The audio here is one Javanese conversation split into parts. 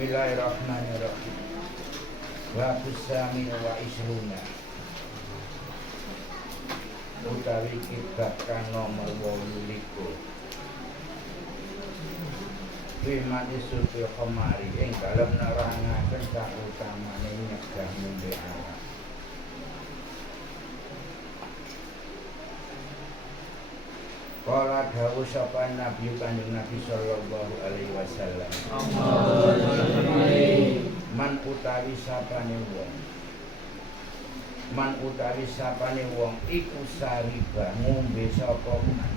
Bismillahirrahmanirrahim. Wa kusami wa isruna utawi kitab kang nomor 28 Firman isuti khamari ing dalem nerangaken kang utamane nyegah ngombe arak. Kala dawuh sapa Nabi Kanjeng Nabi sallallahu alaihi wasallam. Man utawi sapane wong. Man utawi sapane wong iku sariba ngombe sapa man.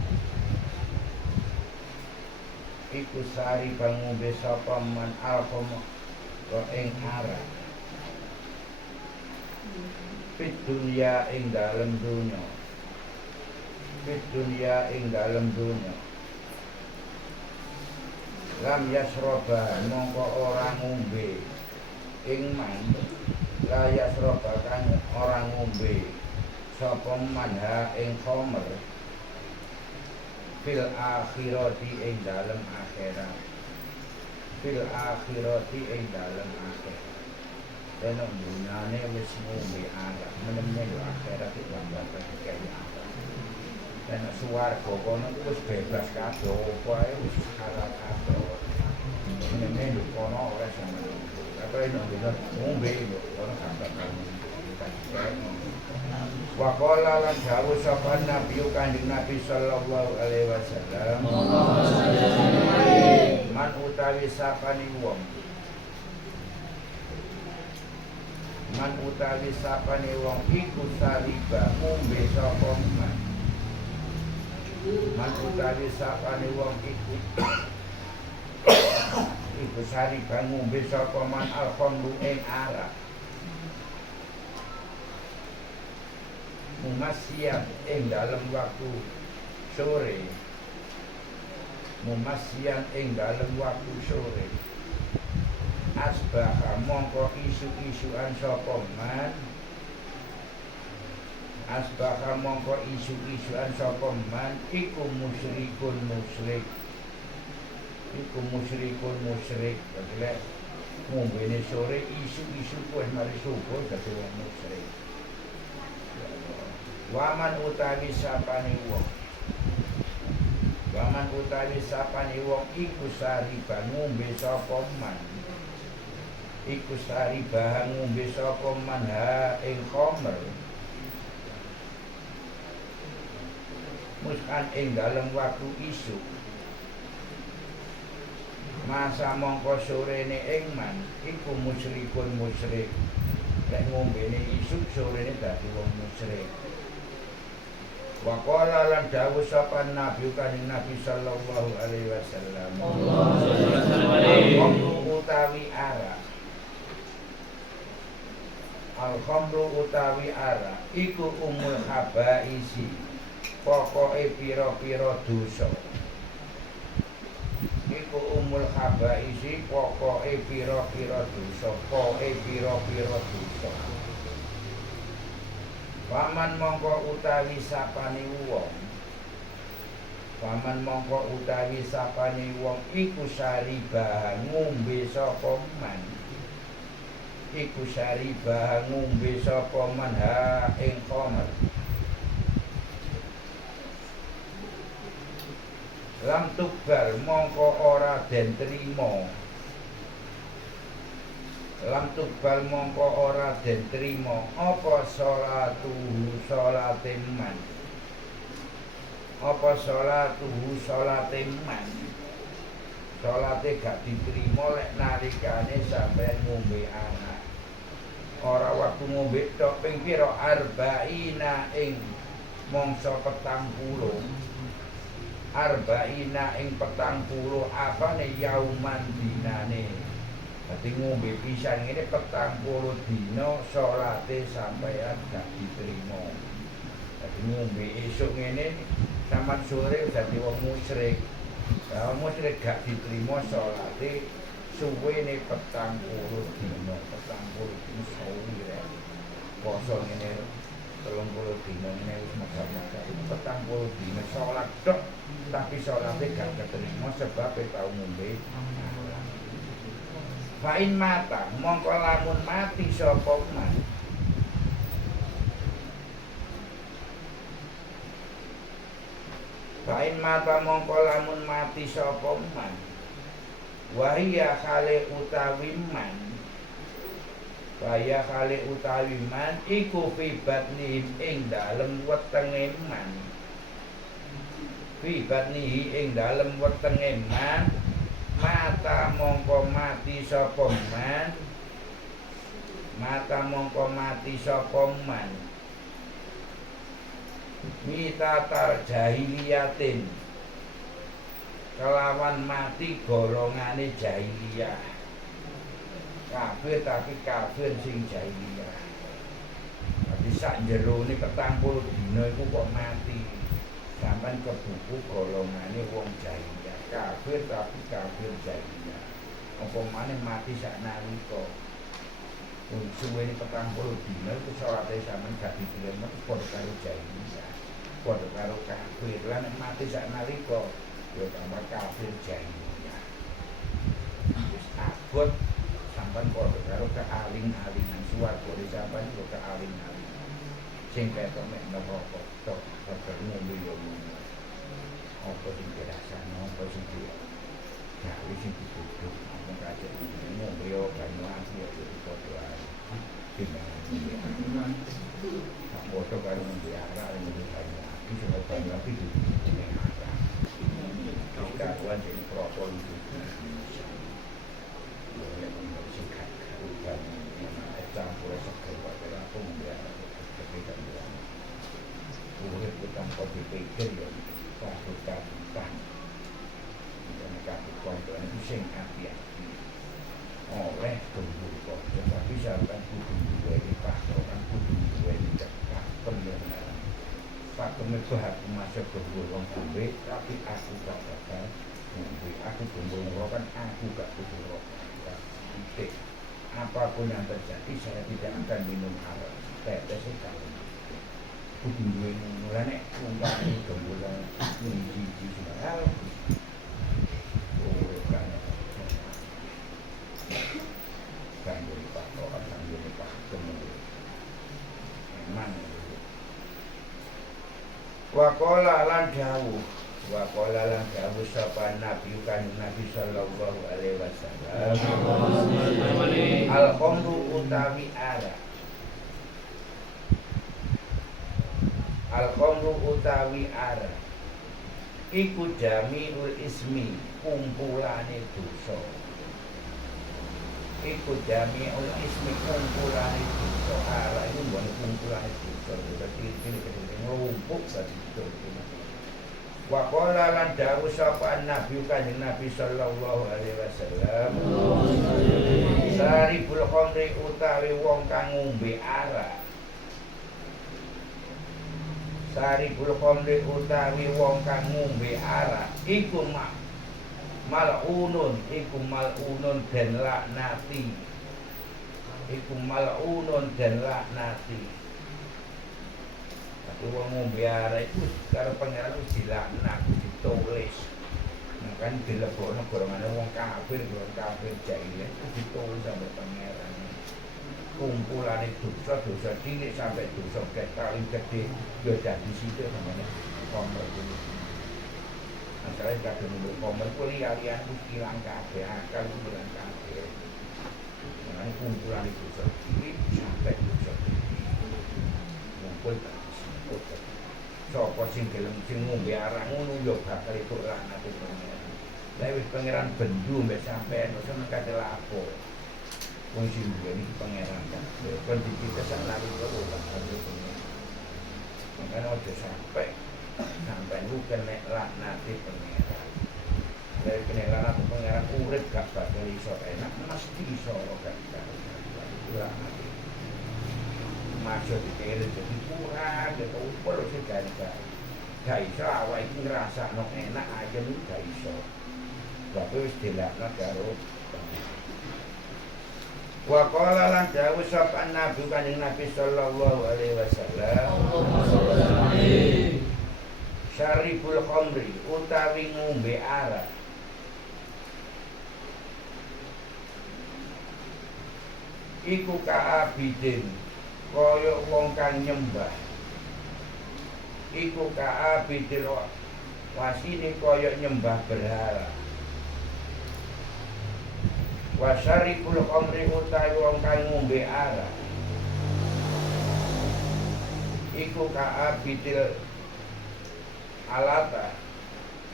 Iku sariba ngombe sapa man alkomo ing arak. Fit dunya ing dalem dunya. Fit dunya ing dalem dunya. Lam yasroba mongko ora ngombe ing man. La yasroba kang ora ngombe sapa man ha ing khamr. Fil akhirati ing dalem akhirat. Fil akhirati ing dalem akhirat. Dene dunyane wis ngombe arak, meneh akhirat iki lambat kaya dan suwarga kono wis bebas kabeh apa ae wis halal kabeh. Meneh kono ora sampeyan. Apa nek ngombe kono sampe wa qala lan dawuh sapa Nabi Kanjeng Nabi sallallahu alaihi wasallam. Man utawi sapane wong. Man utawi sapane wong iku sariba ngombe sapa man. Man utawi sapane wong iku iku sariba ngombe sapa man alhamdu ing arak. Mumasyian ing dalem waktu sore. Mumasyian ing dalem waktu sore. Asbaha mongko isu-isuan sapa man. Asbaha mongko isu-isuan sapa man iku musyrikun musyrik. Iku musyrikun musyrik. Lek ngombene sore isu-isu kuwi mari subuh dadi wong musyrik. Waman utawi sapane wong. Waman utawi sapane wong iku sariba ngombe sapa man. Iku sariba ngombe sapa man ha ing khamr. Muskan ing dalem waktu isu. Masa mongko sorene ing man iku musyrikun musyrik. Lek ngombene isu sorene dadi wong musyrik. Wa qala lan dawuh sapa Nabi Kanjeng Nabi sallallahu alaihi wasallam. Al-khamru utawi arak. Al-khamru utawi arak iku umul habaisi. Pokoke pira-pira dosa. Iku umul habaisi pokoke pira-pira dosa, pokoke pira-pira dosa. Paman mongko utawi sapane wong. Paman mongko utawi sapane wong iku sariba ngombe sapa man. Iku sariba ngombe sapa man ha ing khamr. Lam tukbal mongko ora den trima. Lam tukbal mongko ora den trima apa salatuhu salate man. Apa salatuhu salate man. Salate gak diterima lek nalikane sampeyan ngombe anak. Ora waktu ngombe tok ping pira arba'ina ing mangsa 40. Arba'ina ing 40 apane yauman dinane. Dadi ngombe pisan ngene 40 dina salate sampeyan gak diterima. Dadi ngombe esuk ngene sampeyan sore dadi wong musyrik. Lah musyrik gak diterima salate suwene 40 dina. 40 dina sawi. Poso ngene 30 dina ngene wis masak-masak. 40 dina salat tok tapi salate gak keterima sebab tau ngombe. Fa'in mata mongko lamun mati sapa man Fa'in mata mongko lamun mati sapa man wahia khale utawi man Wahia khale utawi man iku fi batni ing dalem wetenge man fi batni ing dalem wetenge man mata mongko mati sapa man mata mongko mati sapa man mitatal jahiliyatin kelawan mati golongane jahiliyah kafir tapi kafir sing jahiliyah tapi sak jerone 40 dina iku kok mati sampean kebuku golongane wong jahiliyah kafir tapi kafir jahiliyah apa maneh mati sak nalika suwene 40 dina iku salate sampean gak diterima padha karo jahiliyah padha karo kafir lan mati sak nalika ya tambah kafir jahiliyah wis abot sampean padha karo kealing-alingan swarga di sampean kok kealing-alingan sing ketok mek neraka tok ngombe yo ngono apa sing dirasakno apa sing gawe sing dituduh apa kate ngombe yo banyu api yo padha ae sing foto karo ngombe arak ngombe banyu api sing banyu api dituduh kawan sing propol itu campur sekali pada aku membiar ketika dia urip tanpa dipikir ya kabutan dan kabutan itu sing hati-hati oleh gembur kok tetapi sampai kudu duwe iki pasokan kudu duwe cekak penyelenggara pakem itu aku masuk gembur wong duwe tapi aku gak bakal aku gembur kan aku gak kudu titik apapun yang terjadi saya tidak akan minum arak tetes kalau kudu duwe ngono nek umpamane gembulan iki sembarang kan jadi patokan kan jadi pakem memang waqala lan dawuh sapa nabi kan Nabi sallallahu alaihi wasallam al-khamru utawi arak iku jami'ul ismi kumpulane dosa arak itu bukan kumpulane dosa dadi ngumpul dadi dosa wa qala lan dawuh sapa nabi kanjeng Nabi sallallahu alaihi wasallam saribul khamri utawi wong kang ngombe arak iku mal'unun den laknati wong ngombe arak iku karo pangeran wis dilaknat ditulis kan dilebokno golongane wong kafir jahiliyah itu ditulis sampai pangeran kumpulane dosa cilik sampai dosa paling gede yo dadi situ namanya komer kuwi asale kadang ngombe komer kuwi liyan ilang kabeh akal ilang kabeh ana kumpulane dosa cilik sampai dosa gede kumpul sapa sing gelem sing ngombe arak ngono yo bakal itu laknat pangeran. Lah wis pangeran bendu mbek sampean wis kate lapo. Wong sing duwe iki pangeran kan. Kon dicipta lalu karo bakal pangeran. Makane ojo sampai lu kena laknat pangeran. Lah kena laknat pangeran urip gak bakal iso enak mesti iso gak laknat. Maksud dikira jadi kurang, jadi upel sih gak iso, awak itu ngerasa enak aja nih gak iso. Tapi wis dilaknat karo wa qala lan dawuh sapa nabi kanjeng Nabi sallallahu alaihi wasallam syaribul khamri utawi ngombe arak iku kaabidin kaya wong kang nyembah iku kaabidin wasine kaya nyembah berhala wasarikul khamri utawi wong kang ngombe arak iku kaabidil alata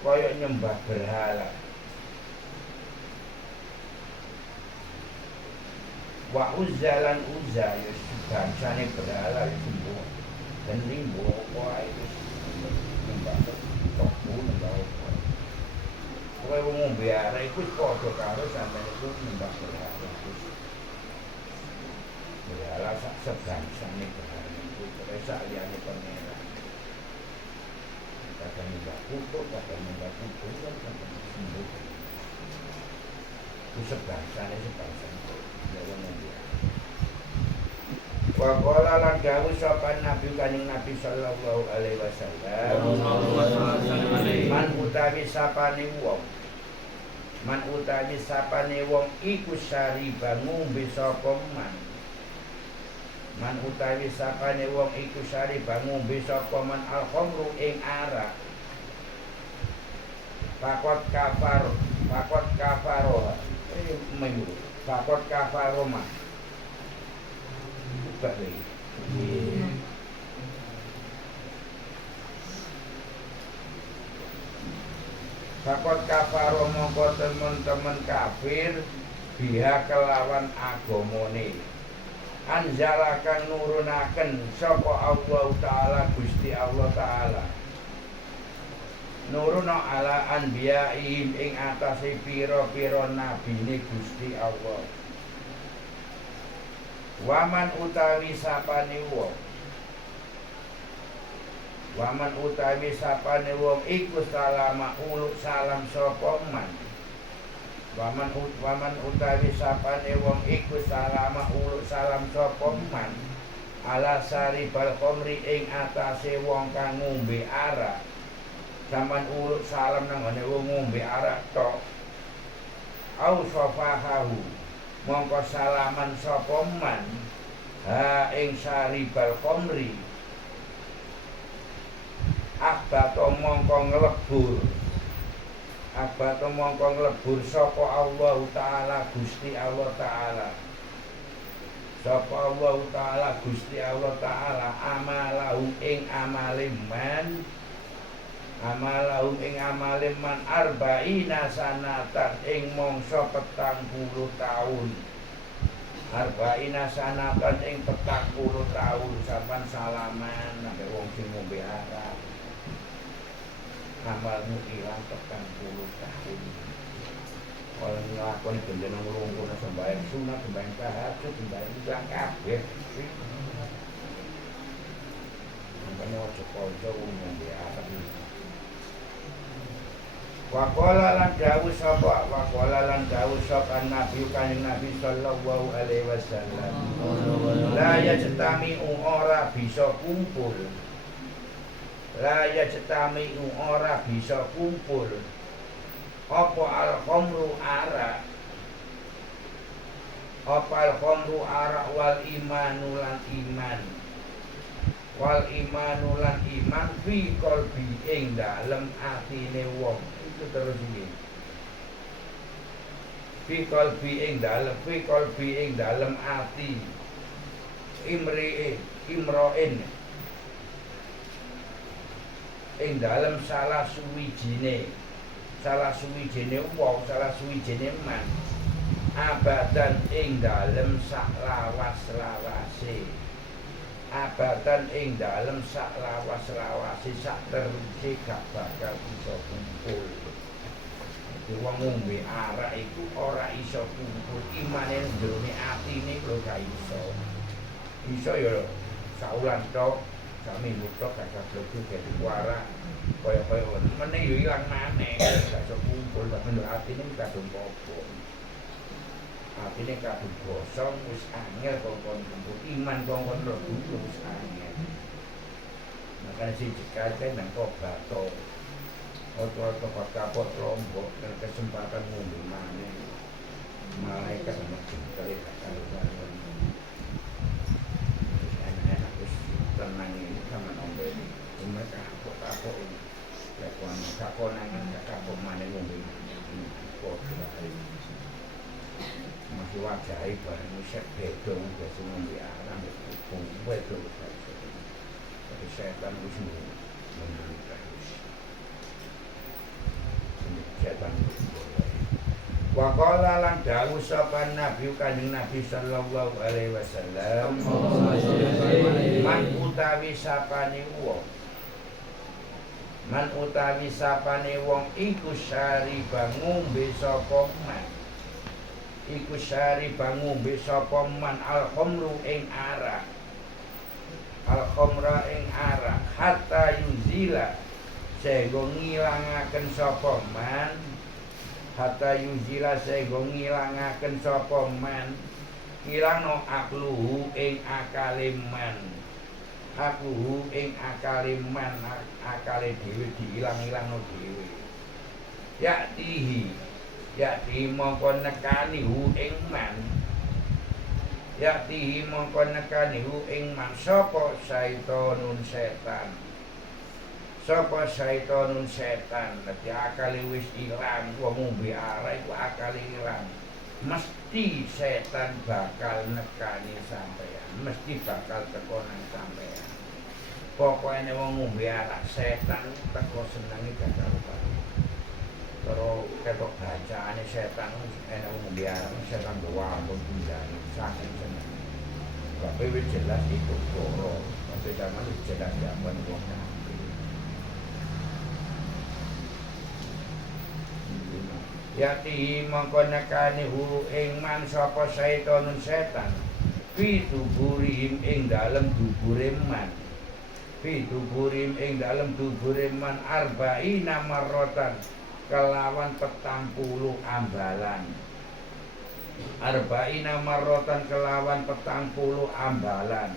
kaya nyembah berhala wa uzzalan uzza ya bangsane berhala ya sembuh dan limbo apa itu nyembah toku nyembah apa kowe wong ngombe arak iku padha karo sampeyan iku nyembah berhala berhala sak sebangsane berhala iku sak liyane pangeran kata nyembah putu kan sembuh itu sebangsane wa qala lan dawuh sapa nabi kanjeng Nabi sallallahu alaihi wasallam man utawi sapane wong iku sariba ngombe sapa man utawi sapane wong iku sariba ngombe sapa man al-khamru ing arak fakot kafaro fakot kafaroma buka lagi fakot kafaro mongko teman-teman kafir biha kelawan agamane anjalakan nurunaken sapa Allah taala Gusti Allah taala nuruno ala anbiyaihim ing atase pira-pira nabine Gusti Allah waman utawi sapane wong iku salama uluk salam sapa man waman utawi sapane wong iku salama uluk salam sapa man ala saribal khamri ing atase wong kang ngombe arak sampean uluk salam nang ngene wong ngombe arak tok au safahahu mongko salaman sapa man ha ing saribal khamri akbato mongko nglebur sapa Allah taala Gusti Allah taala sapa Allah taala Gusti Allah taala amalahum ing amale man arba'ina sanatan ing mangsa 40 taun arba'ina sanatan ing 40 taun sampean salaman nang wong sing ngombe arak amalmu ilang 40 tahun kalau nglakoni bendina ngrungokno sembahyang sunat sembahyang tahajud sembahyang ilang kabeh sampeyan ojo kanca wong ngombe arak Waqala lan dawuh sapa Nabi kanjeng Nabi sallallahu alaihi wasallam la yajtami'u ora bisa kumpul apa al-khamru arak wal imanu lan iman fi qalbi ing dalem atine wong itu terus iki fi qalbi ing dalem ati imro'in ing dalem salah suwijine wong salah suwijine man abadan ing dalem sak lawas-lawase sak teruse gak bakal bisa kumpul. Wong ngombe arak iku ora iso kumpul imane ndrone atine lho gak iso. Iso ya saulan tok, saminggu tok gak kabeh dadi warak. Kaya-kaya meneh yo ilang maneh, gak iso kumpul tapi atine kadung popo. Atine kadung gosong wis angel kongkon kumpul iman kongkon lho wis angel. Makanya si dikate nang kok bato. Oto-oto kapot lombok dan kesempatan ngombe maneh. Malaikat mesti kali karuan. nang ini sama ngombe ini cuma kapok ini lekuan kapok nang ini kapok mana ngombe ini kok masih wajah barang musik bedong biasa ngombe arang bedong tapi setan wis menderita setan wa qala lan dawuh sapa nabi kanjeng nabi sallallahu alaihi wasallam man utawi sapane wong iku sari ngombe sapa man iku sari ngombe sapa man al-khamru ing arak al-khamra ing arak hatta yuzila sehingga ngilangaken sapa man hatta yuzila sehingga ngilangaken sapa man ngilangno akluhu ing akale man akluhu ing akale man akale dhewe diilang-ilangno dhewe yakti mongko nekani hu ing man yakti mongko nekani hu ing man sapa syaitonun setan sapa syaitonun setan dadi akale wis ilang wong ngombe arek iku akale ilang mesti setan bakal nekani sampeyan mesti bakal teko nang sampeyan pokoknya wong ngombe arak setan teko senenge gak karuan terus ketok bacaane setan enek wong ngombe arak setan doa pun pindhane saking seneng kabeh wis jelas itu loro sampe zaman jelas ya ben wong yati mongko nekani hu ing man sapa syaitonun setan fi tuburihim ing dalem dubure man fi tuburihim ing dalem dubure man arba'ina marratan kelawan 40 ambalan arba'ina marratan kelawan 40 ambalan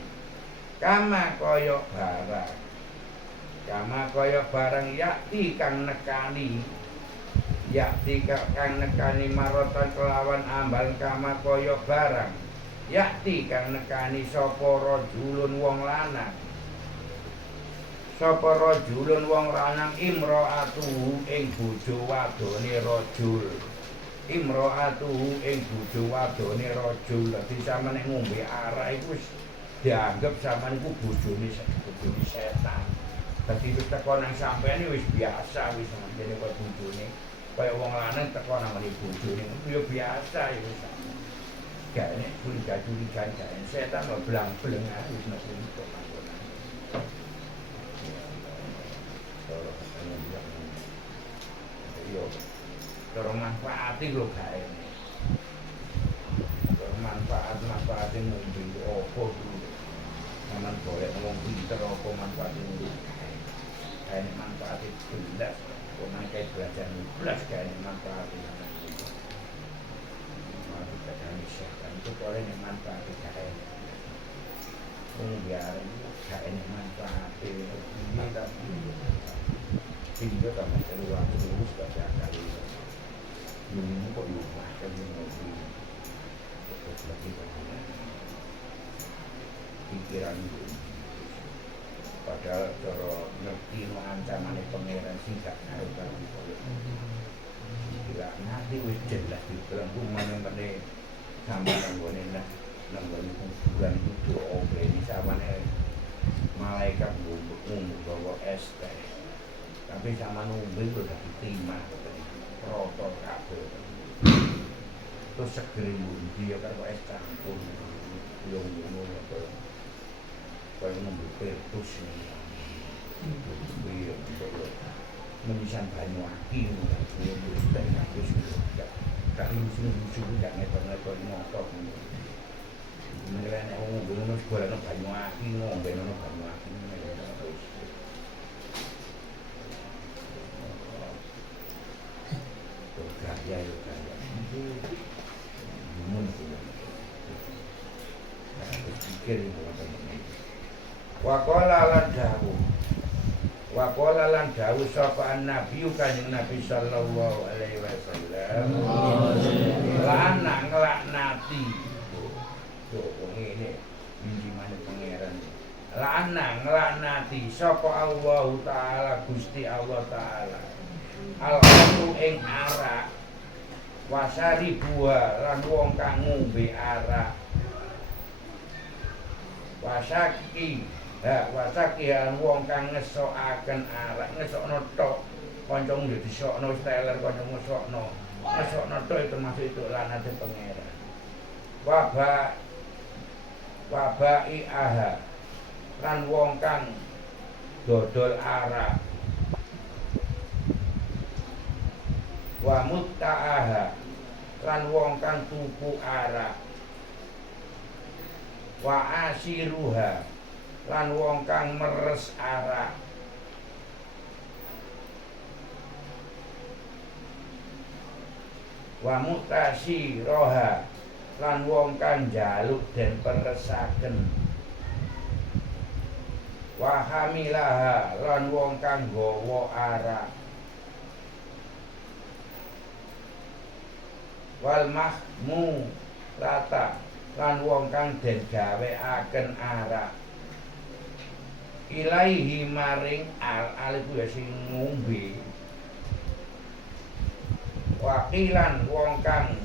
kama kaya barang yakti kang nekani yakti kang nekani marotan kelawan ambal kama kaya barang yakti kang nekani sapa rajulun wong lanang imro'atuhu ing bojo wadone rajul imro'atuhu ing bojo wadone rajul dadi sampeyan ngombe arak iku wis dianggep sampeyan iku bojone setan dadi wis teko nang sampeyan wis biasa wis ngene kaya bojone kaya wong lanang teko nang bojone yo biasa ya wis. Gak enek curiga-curiga setan kok blang-blang wis mesti untuk panggonan. Yo. Cara manfaate lho gak enek. Cara manfaate ngombe opo dulu. Sampeyan golek wong pinter apa manfaate ngombe. Kayak manfaate belas. Orang kayak belajar belas kayak manfaat itu itu boleh manfaat kayak biar kayak manfaat ini tapi video kamu keluar terus pada kali ini kok lupa kan ini terus lagi pikiran padahal cara ngerti no ancamane pangeran sing gak karo karo gila nanti wis jelas di dalam mana-mana sampai nanggone bulan itu oke ini samane malaikat ngumpul bawa es teh tapi sama nunggu udah diterima rotor kabel terus segeri dia kan es campur yang ngono kaya ngombe pertus ini menisan banyu aki teh kabeh gak lucu gak ngetor-ngetor motor mengenai ngombe ngono golekno banyu aki ngombe ngono banyu aki gaya yo gaya pikir Waqala lan dawuh sapa nabi kanjeng Nabi sallallahu alaihi wasallam lan nglaknati. Tuh ngene pinjimane pangeran. lanang lanati sapa Allah taala Gusti Allah taala al-amru ing arak wasari buah lan wong kang ngombe arak wasaki lan wong kang ngesokaken arak ngesokno tok kanca yo disokno steler kanca ngesokno tok itu termasuk itu lanate pangeran wabai aha lan wong kang dodol arak wa mutta'aha lan wong kang tuku arak wa asiruha lan wong kang meres arak wa mutashiroha lan wong kang njaluk den peresaken wa hamilaha lan wong kang gawa arak wal mahmu rata lan wong kang den gaweaken arak ilaihi maring aliku ya sing ngombe wakilan wong kang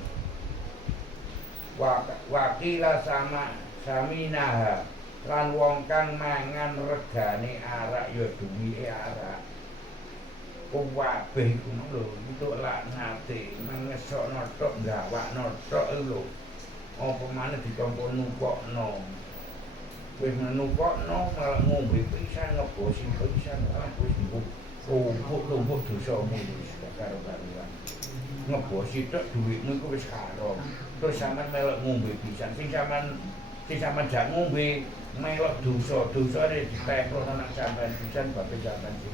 wakila sama saminaha lan wong kang mangan regane arak ya duwike arak kabeh iku lho entuk laknate mengesokno tok gawakno tok lho apa maneh ditampa nukokno wis nukokno malah ngombe pisan ngebosi pisan wis lumpuk dosamu wis karo karuan ngebosi tok dhuwitmu iku wis haram terus sampean melok ngombe pisan sing sampean jak ngombe melok dosane ditempel nang sampean pisan bae sampean sing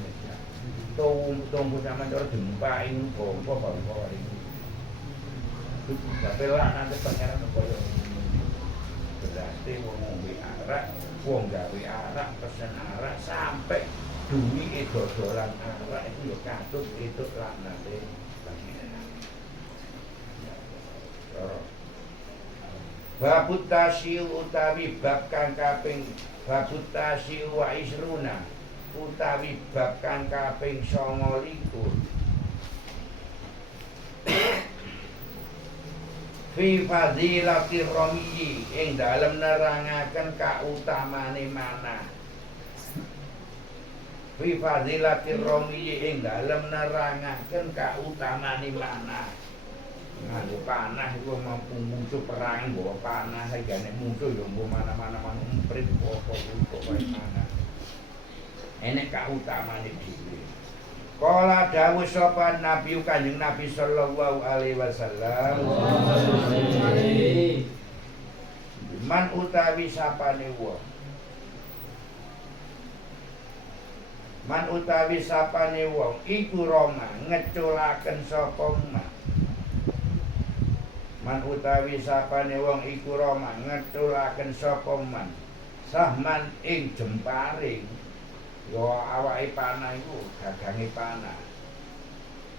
tunggu sampean cara dimpahi bangsa iki tapi lah nanti pangeran koyo berarti wong ngombe arak wong gawe arak pesen arak sampai duwike dodolan arak itu ya katut itu laknate pangeran babut tasyiu utawi bab kang kaping babut tasyiu wa isruna utawi bab kang kaping 29 fi fadilati romiyi ing dalem nerangaken kautamane manah fi fadilati romiyi ing dalem nerangaken kautamane manah nganggo panah iku mampu musuh perang nggawa panah regane musuh yo nggo mana-mana emprit apa untuk wae manah enek kautamane dhewe kala dawuh sapa Nabi Kanjeng Nabi sallallahu alaihi wasallam man utawi sapane wong man utawi sapane wong iku Roma ngeculaken sapa man utawi sapane wong iku Roma ngeculaken sapa man sahman ing jemparing yo awake panah iku gagange panah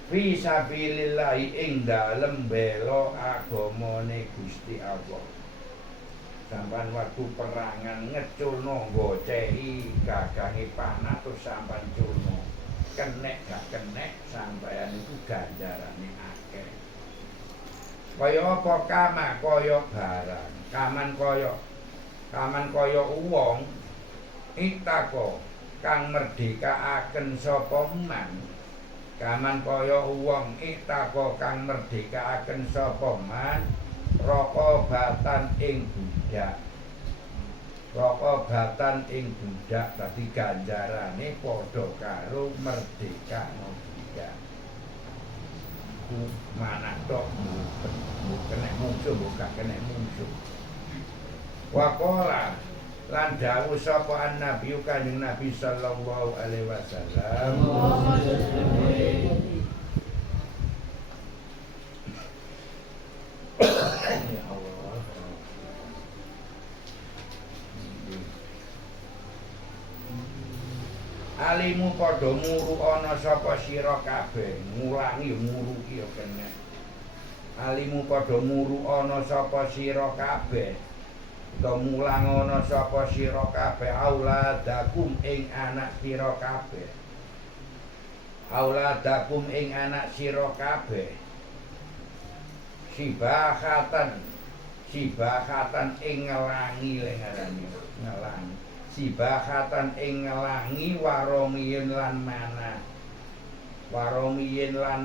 fi sabilillah ing dalem bela agamane Gusti Allah sampean waktu perangan ngeculno gocehi gagange panah terus sampean culno kenek gak kenek sampean iku ganjarane akeh kaya apa kaya barang kaman kaya wong itako kang merdekaaken sapa man kaman kaya wong itako kang merdekaaken sapa man rokobatan ing budak dadi ganjarane padha karo merdekano budak ku manah tok kena musuh bukan kena musuh waqala lan dawuh sapa Nabi Kanjeng Nabi sallallahu alaihi wasallam ya Allah alimu padha muru ana sapa sira kabeh ngulangi ya muru ki ya kena alimu padha muru ana sapa sira kabeh to mulang ana sapa sira kabeh auladakum ing anak sira kabeh auladakum ing anak sira kabeh sibahatan ing ngelangi lengarane ngelangi sibahatan ing ngelangi waromiyin lan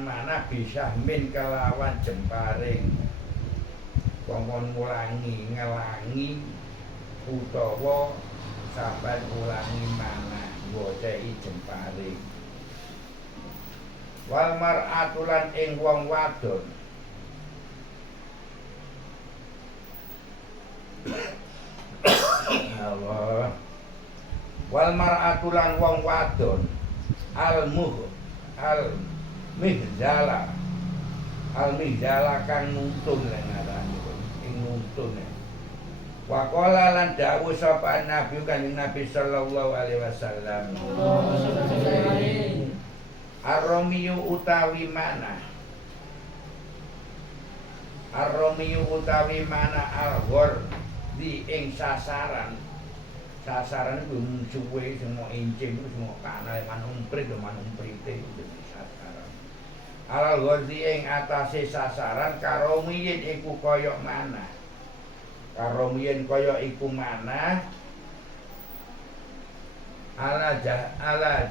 mana bisa min kelawan jemparing wong mulangi ngelangi utawa saban ulangi mana ngocehi jemparing wal mar'atulan ing wong wadon Allah wal mar'atulan wong wadon al mihzala kang nuntun lan ngarani ing nuntun wa qala lan dawuh sapa nabi kanjeng Nabi sallallahu alaihi wasallam ar-romiyu utawi mana al-ghor di ing sasaran iku suwe semua incing semua kanal manumprit itu sasaran al-ghor di ing atase sasaran karomiyin iku kaya mana ala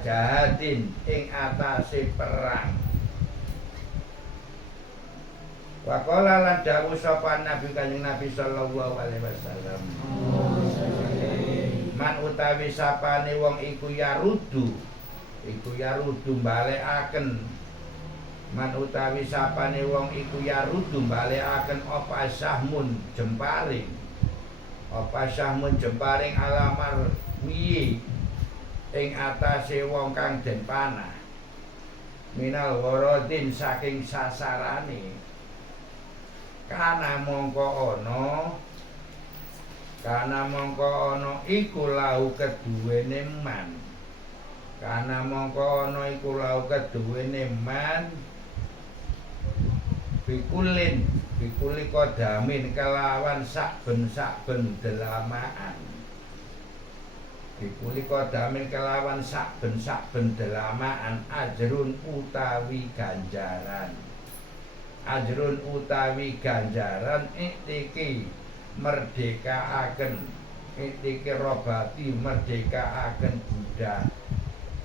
jahadin ing atase perang wa qala lan dawuh sapa nabi kanjeng Nabi sallallahu alaihi wasallam man utawi sapane wong iku yarudu balekaken man utawi sapane wong iku yarudu balekaken apa sahmun jemparing alamar wiyi ing atase wong kang den panah minal waradin saking sasarane kana mongko ana iku lau keduwene man bikuli kodamin kelawan sakben delamaan ajrun utawi ganjaran iktiki robati merdekaaken budak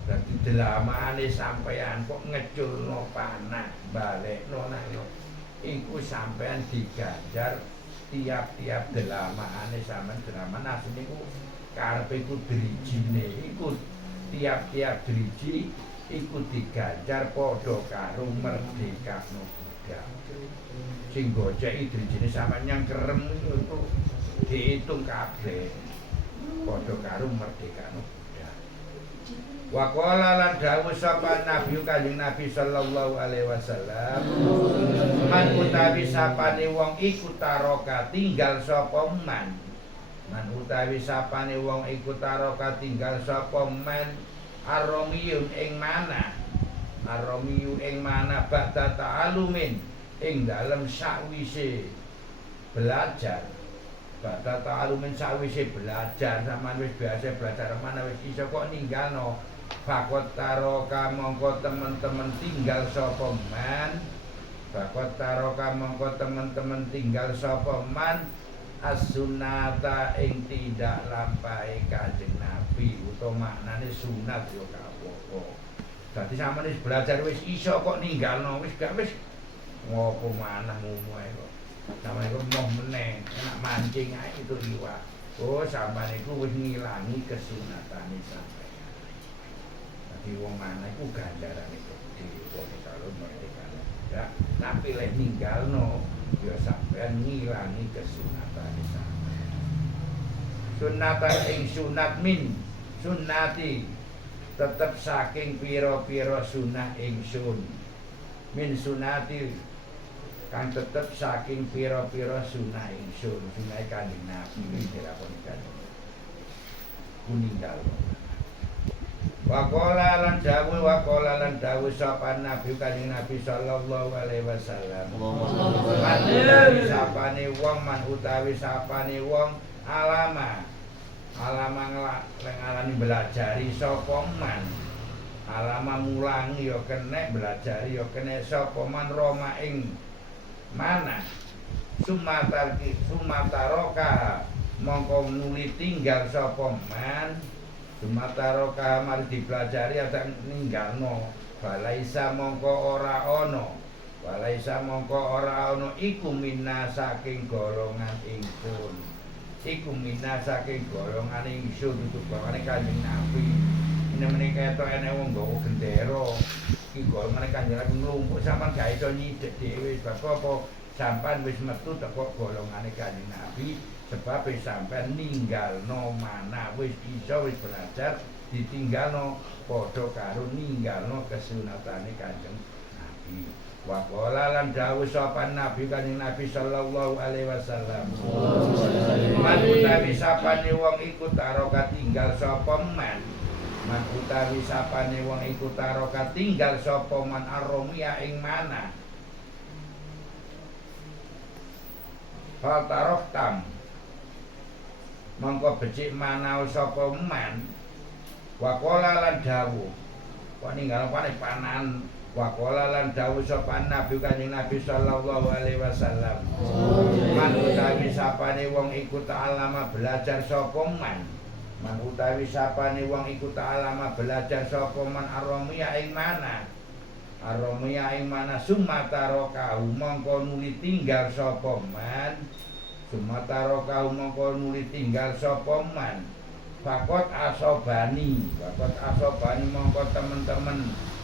dadi delamaane sampeyan kok ngeculno panah balekno nang iku sampeyan diganjar tiap-tiap delamaane sampeyan delaman asline iku karepe iku drijine iku tiap-tiap driji iku diganjar padha karo merdekakno budak sing goceki drijine sampeyan yang kerem itu diitung kabeh padha karo merdekakno budak wa qala lan dawuh sapa nabi kanjeng Nabi sallallahu alaihi wasallam man utawi sapane wong iku taroka tinggal sapa man aromiyun ing mana ba'da ta'alumin ing dalem sakwise belajar sampeyan wis biasa belajar mana wis iso kok ninggalno fakot taroka mongko temen-temen tinggal sapa man as-sunnata ing tidak lampahe Kanjeng Nabi utawa maknane sunat yo apa-apa. Dadi sampeyan wis belajar wis iso kok ninggalno wis gak wis ngopo manah ngono ae kok. Sampeyan iku mau meneh enak mancing ae itu liwat. Oh sampeyan iku wis ngilangi kesunatane sampeyan. Dadi wong manah iku ganjarane gede kok kalau merdeka. Ya, tapi lek ninggalno ya sampeyan ngilangi kesunatane sampeyan. Sunatan ing sunat min sunnati tetep saking pira-pira sunah ingsun. Min sunati kang tetep saking pira-pira sunah ingsun. Sunah Kanjeng Nabi dilakoni kanjeng. Kuninggal. Waqala lan dawuh sapa Nabi Kanjeng Nabi sallallahu alaihi wasallam. Man utawi sapane wong alama ngalani belajari sapa man alama mulangi ya kena belajari ya kena sapa man roma ing mana sumataroka mongko nuli tinggal sapa man sumataroka mari dipelajari ada ninggalno balaisa mongko ora ana iku minna saking golongan ingsun itu golongane Kanjeng Nabi ini menika ketok enek wong nggawa gendera iki golongane Kanjeng Nabi nglumpuk sampean gak iso nyidek dhewe sebab apa sampean wis metu teko golongane Kanjeng Nabi sebab sampean ninggalno mana wis iso wis belajar ditinggalno padha karo ninggalno kesunatane Kanjeng Nabi. Wa qala lan dawuh sapa Nabi Kanjeng Nabi sallallahu alaihi wasallam. Man utawi sapane wong iku taroka tinggal sapa man. Man utawi sapane wong iku taroka tinggal sapa man aromia ing mana. Fal taroktam. Mongko becik manau sapa man. Wa qala lan dawuh. Kok ninggal panan Wakola lan dawuh sapa Nabi Kanjeng Nabi sallallahu alaihi wasallam. Man utawi sapane wong iku ta'alama belajar sapa man. Man utawi sapane wong iku ta'alama belajar sapa man aromia ing mana. Aromia ing mana sumataroka mongko nuli tinggal sapa man. Sumataroka mongko nuli tinggal sapa man. Fakot asobani mongko temen-temen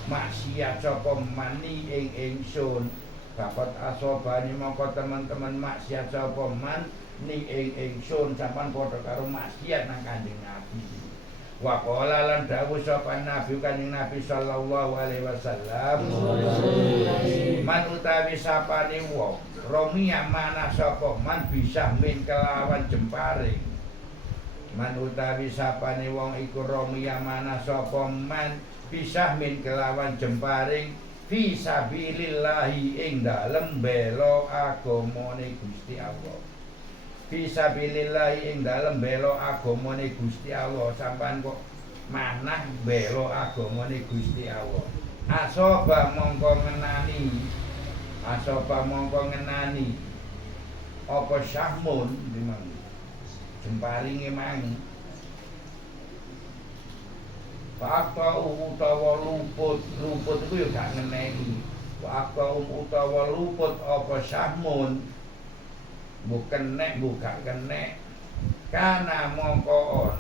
maksiat sapa mani ing ingsun. Bapak asobani mongko teman-teman maksiat sapa man ni ing ingsun sampean padha karo maksiat nang Kanjeng Nabi. Wa qala lan dawuh sapa Nabi Kanjeng Nabi sallallahu alaihi wasallam. Man utawi sapane wong romia mana sapa man bisa min kelawan jemparing. Man utawi sapane wong iku romia mana sapa man pisah min kelawan jemparing fisabilillahi ing dalem bela agamane Gusti Allah. Fisabilillahi ing dalem bela agamane Gusti Allah. Sampeyan kok manah bela agamane Gusti Allah. Asoba mongko ngenani apa syahmun dimang jemparinge mangi Fakta utawa luput itu ya gak ngeneni. Fakta utawa luput apa sahmun bukan nek buka kenek. Kana mongko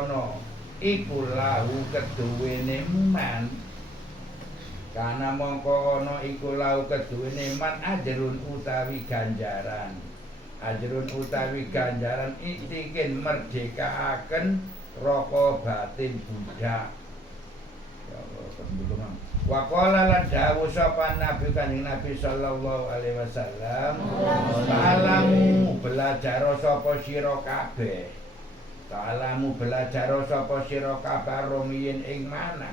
ono iku lahu keduwene man. Kana mongko ono iku lahu keduwene man ajrun utawi ganjaran. Ajrun utawi ganjaran itikin merdekaaken roko batin budak. Ya Allah, kebetulan. Wa qala lan dawuh sapa Nabi Kanjeng Nabi sallallahu alaihi wasallam. Ta'lamu belajar sapa sira kabeh. Ta'lamu belajar sapa sira kabeh romiyin ing mana?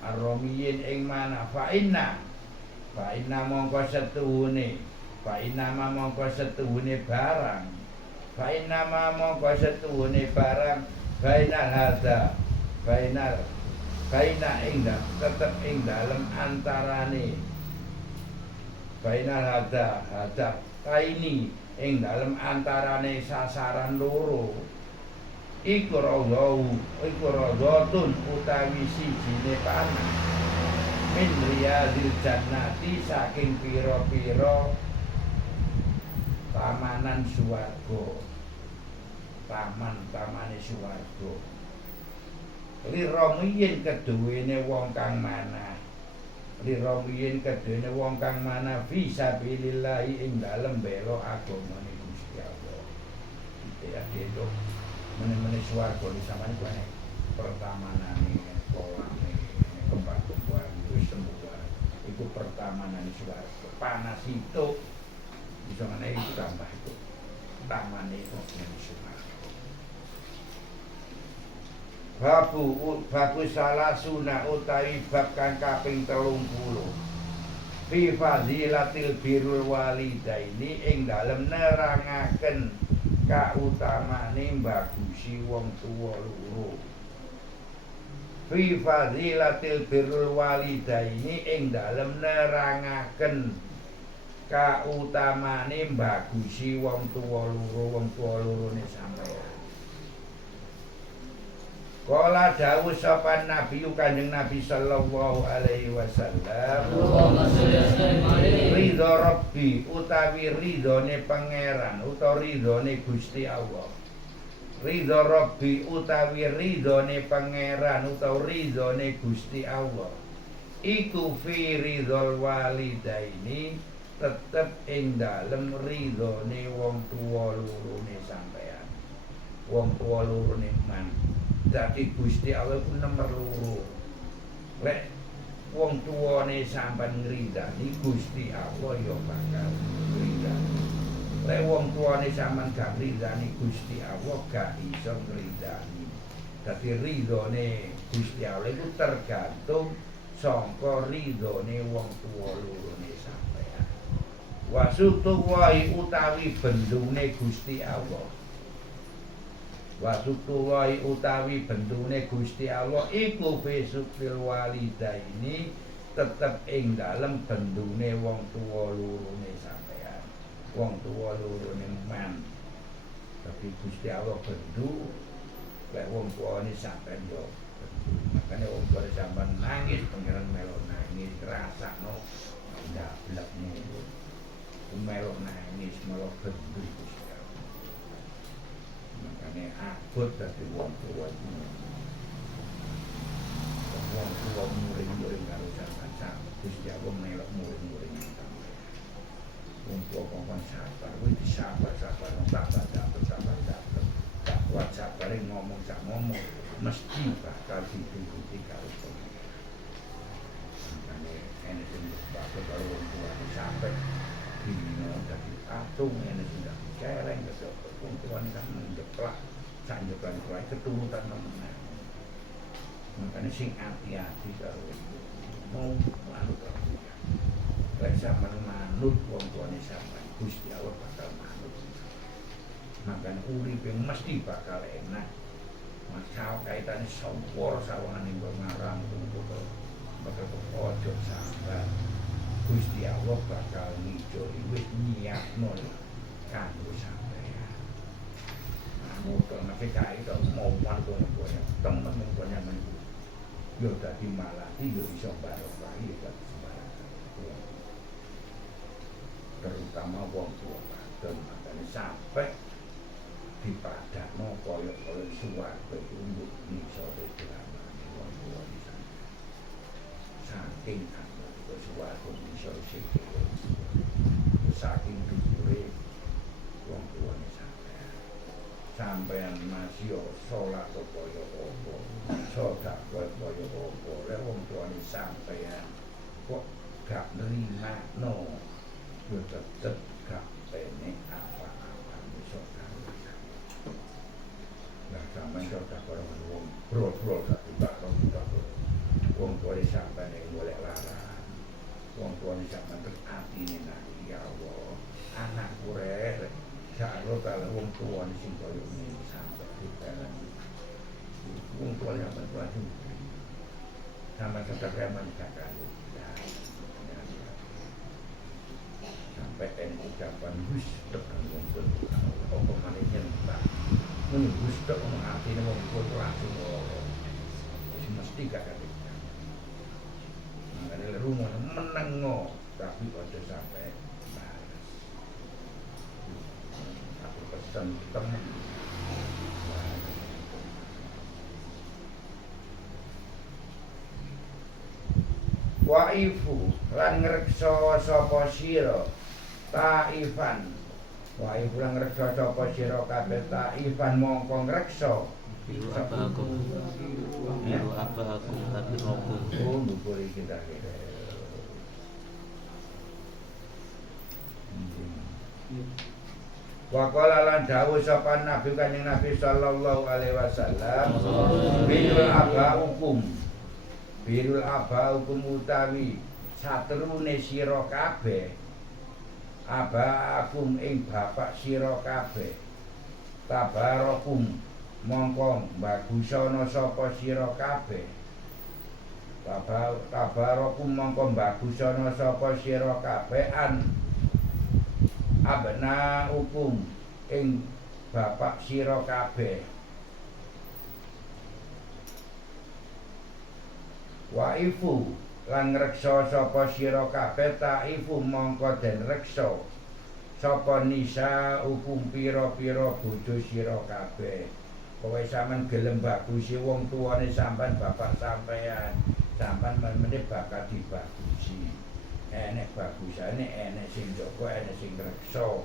Aromiyin ing mana? Fa inna mongko setuhune Fa inama mongko setuhune barang. Fa inama mongko setuhune barang. Bainal hadza. Baina ing tetep ing dalem antarane. Bainal hadza. Kaini ing dalem antarane sasaran loro. Iku radhatun utawi sijine panah. Min riyadil jannati saking pira-pira tamanan swarga. Taman-tamane swarga. Liromiyin keduwene wong kang manah. Liromiyin keduwene wong kang manah fisabilillahi ing dalem bela agamane Gusti Allah. Ya gitu. Meneh-meneh swarga di samane kuwi pertamanane kolane kembang-kembang wis semua. Iku pertamanane swarga. Panas itu bisa mana itu tambah itu taman itu yang suka. Babu salah sunah utawi bab kang kaping 30. fi fadilatil birrul walidaini ing dalem nerangaken kautamane mbagusi wong tuwa loro. Fi fadilatil birrul walidaini ing dalem nerangaken kautamane mbagusi wong tuwa lorone sampeyan. Kala dawuh sapa Nabi Kanjeng Nabi sallallahu alaihi wasallam, ridho Rabbi utawi ridhone pangeran utawa ridhone Gusti Allah. Ridho Rabbi utawi ridhone pangeran utawa ridhone Gusti Allah. Iku fi ridhol walidaini tetep ing dalem ridhone wong tuwa lorone sampeyan. Wong tuwa lorone man. Dadi Gusti Allah ku nomor loro. Lek wong tuwane sampean ngridani Gusti Allah ya bakal ngridani. Lek wong tuwane sampean gak ngridani Gusti Allah gak iso ngridani. Dadi ridhone Gusti Allah iku tergantung saka ridhone wong tuwa lorone sampeyan. Wasutuwai utawi bendune Gusti Allah. Wasutuwai utawi bendune Gusti Allah iku besukil walidaini tetep ing dalem bendune wong tuwa lorone sampeyan. Wong tuwa lorone man. Tapi Gusti Allah bendu lek wong tuwane sampeyan yo. Makane wong tuwa sampeyan nangis pengiran melo nangis rasakno ndablekmu. Melo nangis melo bendu. Makanya abot dadi wong tuwa iki. Wong tuwa muring-muring karo sampeyan. Gusti Allah melok muring-muring sampeyan. Wong tuwa kongkon sabar, kuwi disabar-sabar tak badak. Tak kuat sabare ngomong sak ngomong mesti bakal dituruti karo pengen. Makanya ene sing bakal karo wong tuwa sampe dino dadi atung ene sudah celeng kesok. Wong tuwane kan njeplak sak njeplan kuwi keturutan temenan. Makane sing ati-ati karo mau manut aku. Lek sampeyan manut wong tuwane sampeyan Gusti Allah bakal manut. Makane uripe mesti bakal enak. Macam kaitane sampur sawangane ngarang kumpul. Bakal ojo sampeyan Gusti Allah bakal ngijoli wis nyiapno kanggo sampeyan. Muka masih kaya itu mau mantu-mantunya teman mantunya menurut yo dadi malah yo iso barok lagi terutama wong tua dan makanya sampai dipadakno koyo-koyo suwarga untuk iso dilamani wong tua di sana saking itu suwarga iso sikile saking dhuwure wong tua di sana sampeyan masih salat kaya apa sedekah kaya apa lek wong tuane sampeyan kok gak nrimano yo tetep gak penek apa-apa iso karo nah sampeyan sedekah karo wong bro-bro sak bakal wong tuane sampeyan golek larang wong tuane sampeyan atine nang ya Allah anakku rek kalau wong tua di sini kalau ini sampai di dalam wong tua yang berkuasa sama kekeraman kakak sampai ucapan gus tekan wong tua apa malahnya mbak ini gus tekan artinya wong tua langsung mesti kakak makanya rumah menengok tapi pada sampai teman waifu lan ngreksa sapa sira taifan waifu lan ngreksa sapa sira kabeh taifan mongko ngreksa biru apa aku tapi rokok oh mbok iki ta Waqala lan dawuh sapa Nabi Kanjeng Nabi sallallahu alaihi wasallam birul aba hukum utawi satrune sira kabeh abakum ing bapak sira kabeh tabarakum mongko bagusana sapa sira kabeh tabarakum mongko bagusana sapa sira kabeh an abna hukum ing bapak sira kabeh waifu lan reksa sapa sira kabeh taifu mongko den reksa sapa nisa hukum pira-pira bojo sira kabeh kowe sampean gelem bagusi wong tuane sampean bapak sampean sampean meneh bakal dibagusi enek bagusane enek sing jaga enek sing reksa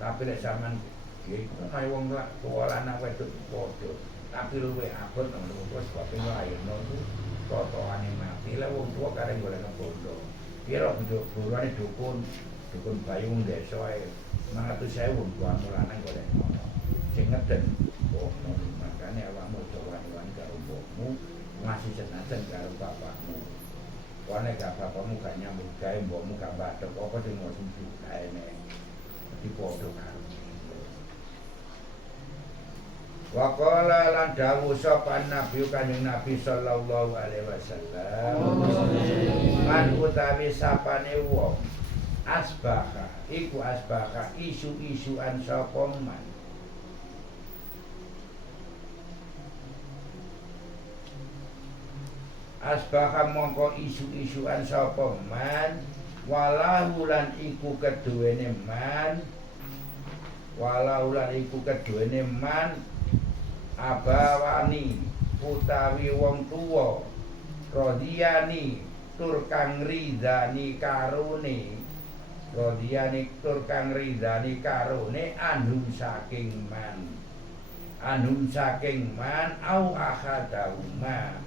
tapi lek sampean iku kaya wong tuwa lanang wedok padha tapi luwih abot nang wis kok lairno totoane mati lah wong tuwa kareng golek bondo pira buruane dukun bayung desa ae 500.000 wong tuwa lanang golek ngono sing ngeden ono makane awakmu cowan-cowan karo mbokmu masih senajan karo bapakmu wane gak bapakmu gak nyambut gawe mbokmu gak bathek apa sing mau susu kae nek dipodo karo Waqala lan dawuh sapa Nabi Kanjeng Nabi sallallahu alaihi wasallam man utawi sapane wong asbaha iku asbaha isu-isuan sapa man asbaha mongko isu-isuan sapa man walahu lan iku keduwene man walahu lan iku keduwene man abawani utawi wong tuwa radiyani tur kang ridani karone radiyani tur kang ridani karone anhum saking man au akhadahuma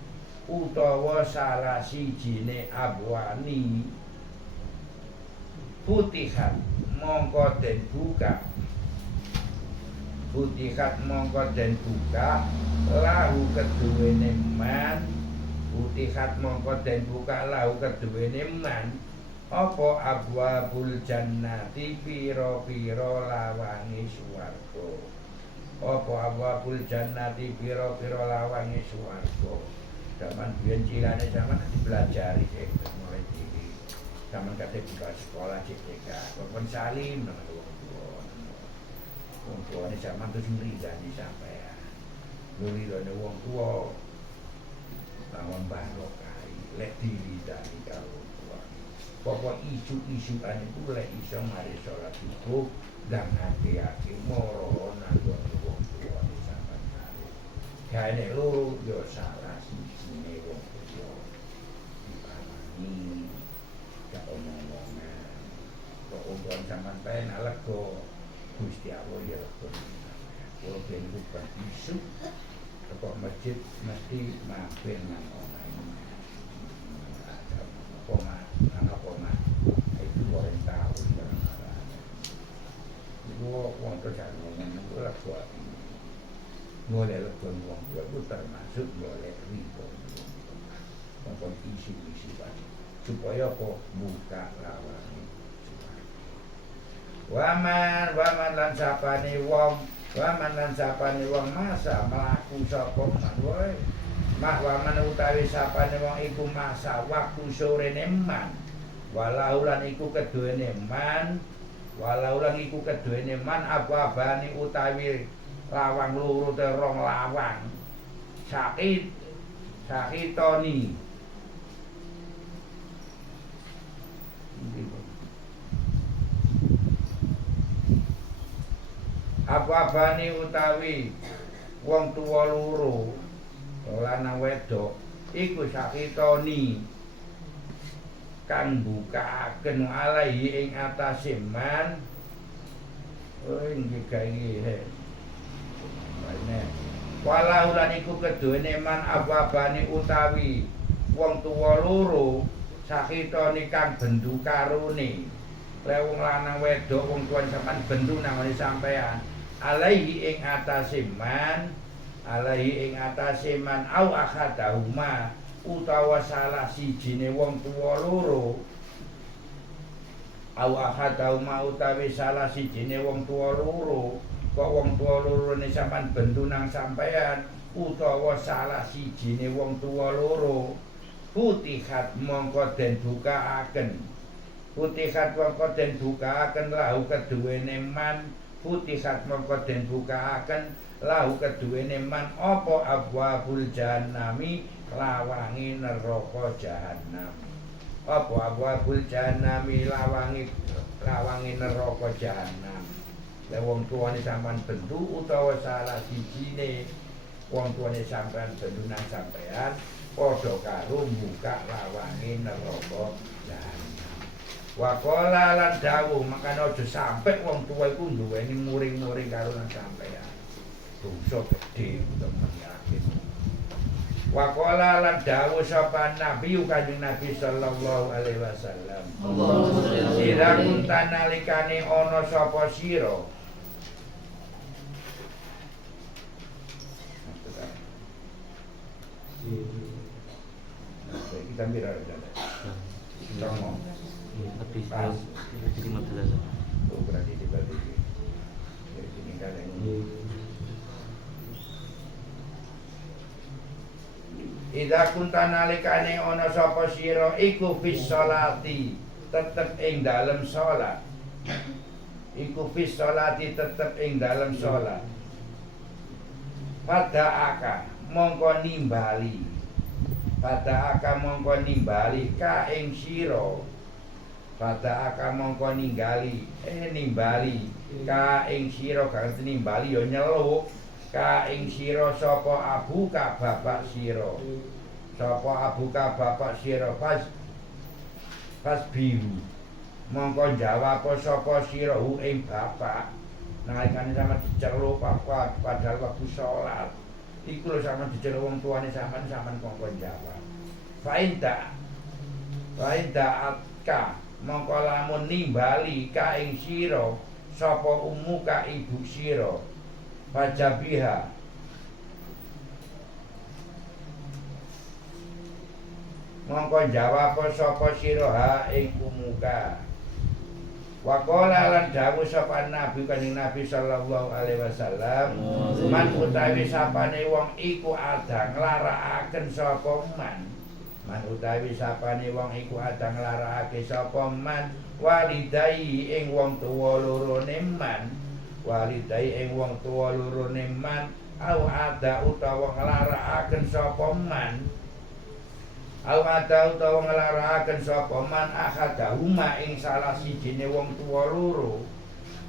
utawa salah sijine abwani putihan mongko den buka Putihat mongko den buka lahu keduwene man Putihat mongko den buka lahu keduwene man apa abwabul jannati pira-pira lawange swarga apa abwabul jannati pira-pira lawange swarga zaman biyen cilane zaman dipelajari sik mulai dhewe zaman kate buka sekolah CTK kon salim nang wong tuane sampean terus ngridani sampean. Ngridani wong tuwa lawan barokah lek diridani karo wong tuwa. Pokok isu-isuane iku lek iso mari salat subuh dan hati-hati moro nang wong tuane sampean karo. Gaene loro yo salah sijine wong tuwa. Dipahami gak omong-omongan. Kok omong sampean penak lega Gusti Allah ya kalau ben bukan isu kok masjid mesti mampir nang omahe ada apa itu orang tahu itu wong terjadi itu lah buat boleh lekon wong itu termasuk boleh ribu maupun isu-isu supaya kok buka lawan Waman lan sapane wong masa mlaku sapa man wae mah waman utawi sapane wong iku masa waktu sorene man walau lan iku keduwene man apa-apane utawi lawang loro te rong lawang sakitoni apa-apane utawi wong tuwa loro lanang wedok iku sakitoni kang bukaaken alaihi ing atase man nggih gawe walau lan iku keduwene man apa-apane utawi wong tuwa loro sakitoni kang bendu karone wong lanang wedok wong tuwa sampean bendu nang sampean alaihi ing atase man au akhadahuma utawa salah sijine wong tuwa loro au ahadau mau utawi salah sijine wong tuwa loro kok wong tuwa lorone sampean bentunang sampean utawa salah sijine wong tuwa loro putihat mongko den bukaaken putihat mongko den bukaaken lahu keduwene man putihat mongko den bukaaken lahu keduwene man apa abwabul jahannami lawangi neraka jahanam apa abwabul jahannami lawangi neraka jahanam lha wong tuane sampean bentu utawa salah sijine wong tuane sampean bentu nang sampean padha karo buka lawangi neraka jahanam wa qala lan dawuh makane aja sampe wong tuwa iku duweni muring-muring karo nang sampean dosa gedhe temen yakin wa qala lan dawuh sapa nabi kanjeng Nabi sallallahu alaihi wasallam sira kunta nalikane ana sapa sira kita mirar jalan ngomong Habis pas di 15. oh berarti dibagi jadi ini kan yang Ida kunta nalikane ana sapa sira iku fis sholati tetep ing dalem salat. Iku fis sholati tetep ing dalem salat. Pada mongko nimbali. Pada mongko nimbali ka ing sira. Pada mongko nimbali ka ing sira gak nimbali ya nyeluk ka ing sira sapa abuka bapak sira sapa abuka bapak sira pas biru mongko jawab sapa sira ing bapak nalikane sama diceluk bapak padahal waktu salat iku lho sama diceluk wong tuane sampean kongkon jawab fainda atka mongko lamun nimbali ka ing sira sapa umuka ibu sira Fajabiha mongko jawab sapa sira ing umuka wa qala lan dawuh sapa nabi kanjeng Nabi sallallahu alaihi wasallam man utawi sapane wong iku ada nglarakaken sapa man utawi sapane wong iku ada nglarakake sapa man walidai ing wong tuwa lorone man walidai ing wong tuwa lorone man au ada utawa nglarakaken sapa man au ada utawa nglarakaken sapa man akadahuma ing salah sijine wong tuwa loro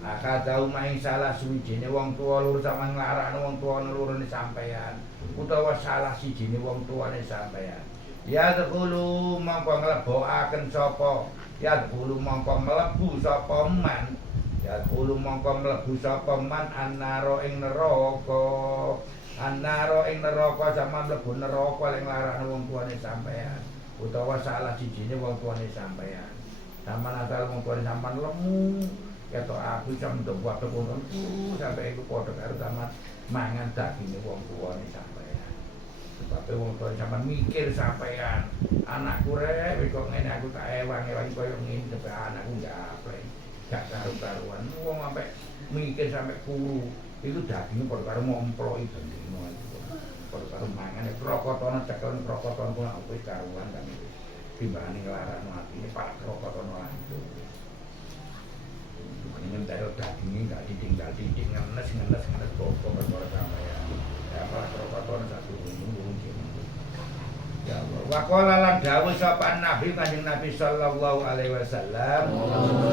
akadahuma ing salah sijine wong tuwa loro sampeyan nglarakno wong tuwa lorone sampeyan utawa salah sijine wong tuwane sampeyan ya dulu mongko nglebokaken sapa ya dulu mongko mlebu sapa man ya kulo mongko mlebu sapa man annaro ing neraka sama mlebu neraka ing larane wong tuane sampean utawa salah sijine wong tuane sampean sampean asal wong tuane sampean lemu ketok aku jam ndok ngono sampe iku padha karo sampean mangan daginge wong tuane sampean sebab wong tuane sampean mikir sampean anakku rek kok ngene aku tak ewang-ewangi koyo ngene sebab anakku gaple gak karu-karuan wong sampe mikir sampe kuru itu dagingnya padha karo momploki bendino padha karo mangan krokotono cekel krokotono kok wis karuan kan timbangane nglarakno atine pak krokotono langsung ini taruh dagingnya gak ditinggal ngenes kok perkara sampeyan ya pak krokotono satu ngurung ya Allah. Wa qala lan dawuh sapa Nabi Kanjeng Nabi sallallahu alaihi wasallam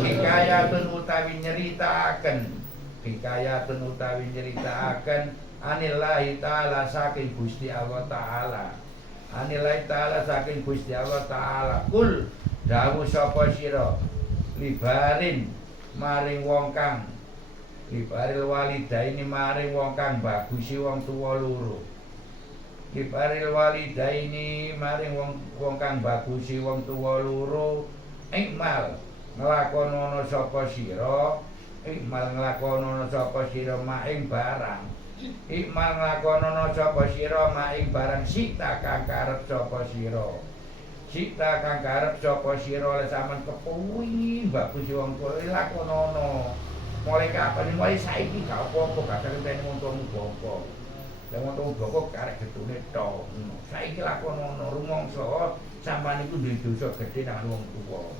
hikayatun utawi nyritakaken anillahi taala saking Gusti Allah taala anillahi taala saking Gusti Allah taala kul dawuh sapa sira libarin maring wong kang libaril walidaini maring wong kang bagusi wong tuwa loro Kibaril walidaini maring wong kang bagusi wong tuwa loro ikmal nglakonono sapa sira maing barang ikmal nglakonono sapa sira maing barang sita kang karep sapa sira Sita kang karep sapa sira le sampean kepengin bagus wong tuwa lakonono. Mulai kapan mulai saiki gak apa-apa gak kenteni untumu bapa. Lah untumu bapa karek getune tok. Saiki lakonono rumangsa sampean iku duwe dosa gedhe nang wong tuwa.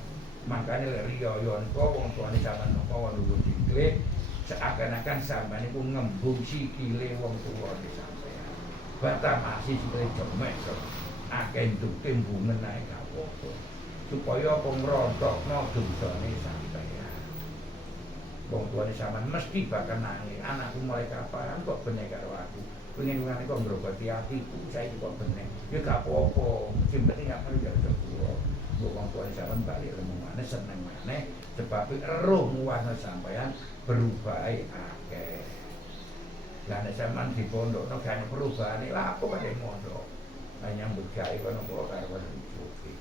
Makane lek riya niku wong tuane sampean napa luwih diklik seakan-akan sampean iku ngembung sikile wong tuwa sampean. Batam masih sikile jemek kok. Akeh nduk timbungen ae gak apa-apa. Supaya apa ngrontokno dosane sampeyan. Wong tuane sampean mesti bakal nangis. Anakku mulai kapan kok bener karo aku. Pengen ngene kok ngrobati atiku, saiki kok bener. Ya gak apa-apa. Sing penting apa ya kula. Wong tuane sampean bali remungane seneng maneh sebab eruh muwana sampeyan berubah akeh. Lah nek sampean dipondokno gak perubahane lha apa kok mondok. Hanya bergawe kono kok karo iki.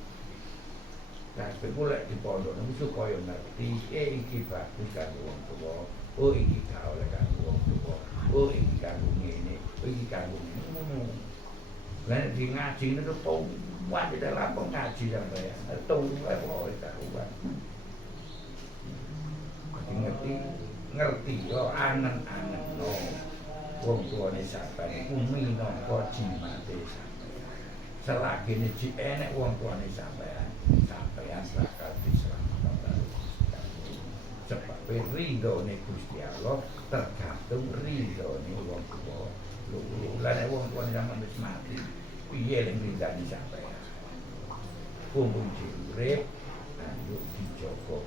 Lah sepule di pondok niku supaya ngerti iki bagus kanggo wong tuwa. Oh iki gak oleh kanggo wong tuwa. Oh iki kanggo ngene, iki kanggo ngono. Lah di ngaji niku kok wae lampung ngaji sampe ya. Turu wae wae karuan. Ngerti yo angen-angen no. Wong tuwane sampeyan iku minangka jimate. Selagi ini enek wong tuane sampean bakal diselamatkan. Sebab ridhone Gusti Allah tergantung ridhone wong tuwa. Lah nek wong tuane sampean wis mati, piye lek ridhani sampean? Kumpul urip ayo dijogo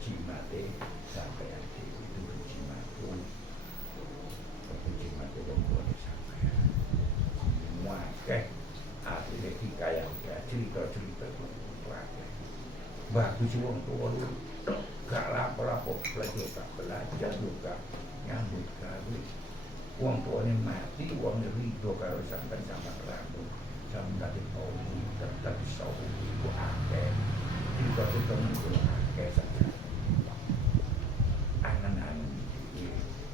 jimate sampean itu jimatu. Jimate wong tuane sampean. Muakeh akhirnya hikayat cerita-cerita bagus wong tua lu gak lapo-lapo belajar juga nyambut gawe wong tuane mati wong rido karo sampean sampean rambut sampean dadi poli tetep iso iku akeh cerita-cerita niku akeh saja angan-angan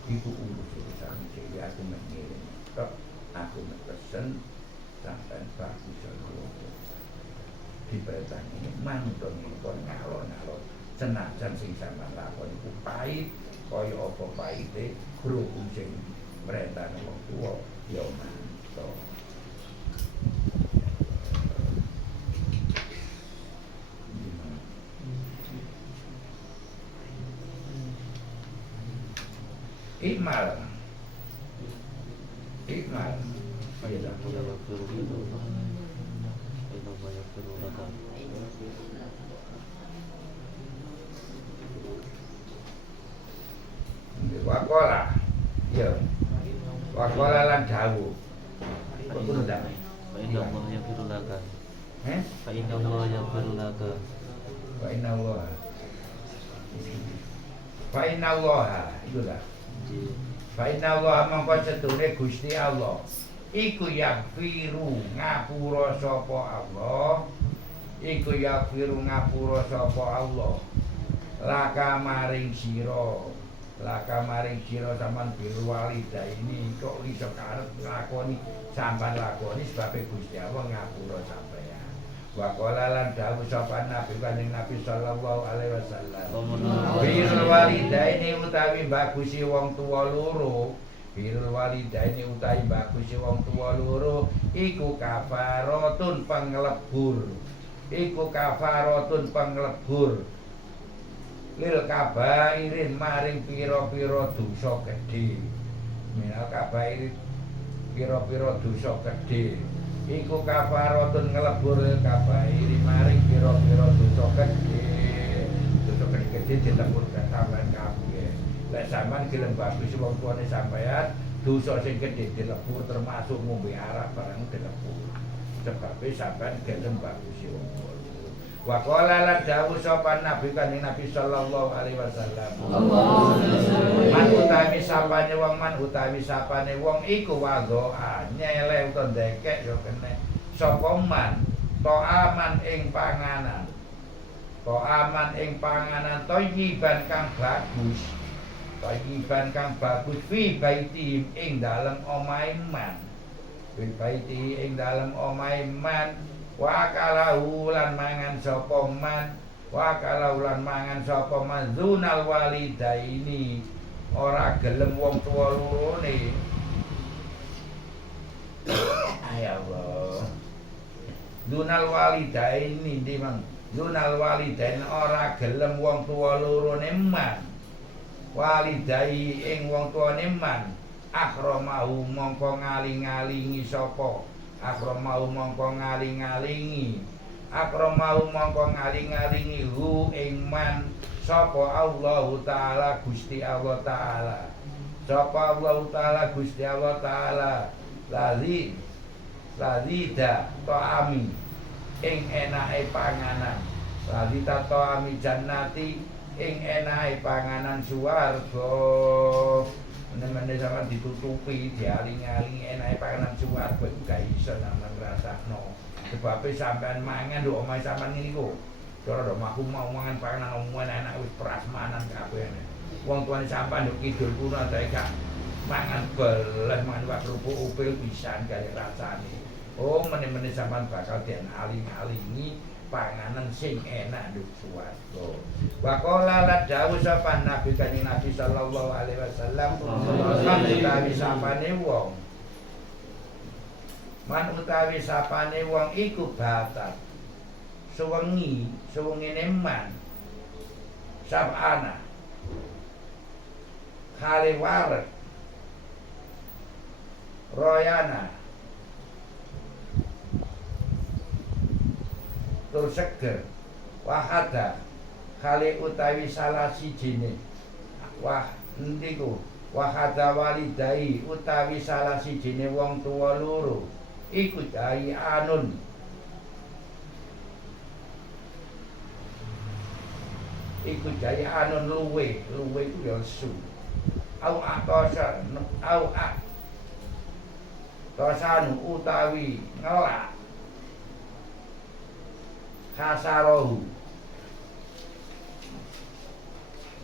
itu urusan dhewe aku mengirim tok aku pesen sampai bagus Allah diperintah ini mantun kon ngalor-ngalor senajan sing sampean lakon iku pahit kaya apa pahite berhubung sing perintah wong tuwa ya mantun Ikmal Ayo kita waktu itu. Ayo banyak perulakan. Wakola, ya. Wakola lan dawuh. Kudu ndak. Fa inna Allah yaghfirulaka. Fa inna Allah yaghfirulaka. Fa inna Allah itu lah. Fa inna Allah mongko sedune Gusti Allah. Iku yaghfiru ngapura sapa Allah. Iku yaghfiru ngapura sapa Allah. Laka maring sira. Laka maring sira sampean birwalida ini kok iso karep nglakoni sampean lakoni sebab Gusti Allah ngapura sampeyan. Wa qala lan dawuh sapa Nabi kanjeng Nabi sallallahu alaihi wasallam. Birwalidaini utawi bagusi wong tuwa loro. Birwalidaini utawi bagusi wong tuwa loro iku kafaratun panglebur. Iku kafaratun panglebur. Lil kabairin maring pira-pira dosa gedhe. Minal kabairin pira-pira dosa gedhe. Iku kafaratun nglebur lil kabairi maring pira-pira dosa gedhe. Dosa gedhe dilebur sampeyan kabeh. Lek sampean gelem bagus wong tuane sampeyan, dosa sing gedhe dilebur termasuk ngombe arak barang dilebur. Sebab sampean gelem bagus wong tuane. Wa qala la dawuh sapa Nabi kanjeng Nabi sallallahu alaihi wasallam. Man utawi sapane wong man utawi sapane wong iku wadoa nyeleh utawa ndekek ya kene. Sapa man to aman ing panganan. To aman ing panganan thayyiban kang bagus. Thayyiban kang bagus fi baiti ing dalem omahe man. Fi baiti ing dalem omahe man wa kalahu lan mangan sapa man wa kalahu lan mangan sapa man dzunal walidaini ora gelem wong tuwa lorone. Ya Allah. Dzunal walidaini ndi mang dzunal walidain ora gelem wong tuwa lorone man walidai ing wong tuwane man akramahu mongko ngaling-alingi sapa akramahu mongko ngaling-alingi akramahu mongko ngaling-alingi hu ing man sapa Allah taala Gusti Allah taala sapa Allah taala Gusti Allah taala lazida ta'ami ing enake panganan lazida ta'ami jannati ing enake panganan swarga menemene sampean ditutupi dialing-alingi enake panganan swarga gak iso sampean ngrasakno sebabe sampean mangan nduk omahe sampean niku cara nduk aku mau mangan panganan omongan enak wis prasmanan kabeh wong tuane sampean nduk kidul kuno dae gak mangan beles mangan wak kerupuk upil pisan kaya rasane oh meneh-meneh sampean bakal dialing-alingi panganan sing enak nduk swarga. Wa qala la dawuh sapa Nabi Kanjeng Nabi sallallahu alaihi wasallam man utawi sapane wong iku batat suwengine man sabana khali warek royana tur seger wahada kali utawi salah sijine wah ndiku wahada walidai utawi salah sijine wong tuwa loro iku dai anun luwe ku ya su au atosa au a tosan utawi ngelak kasarohu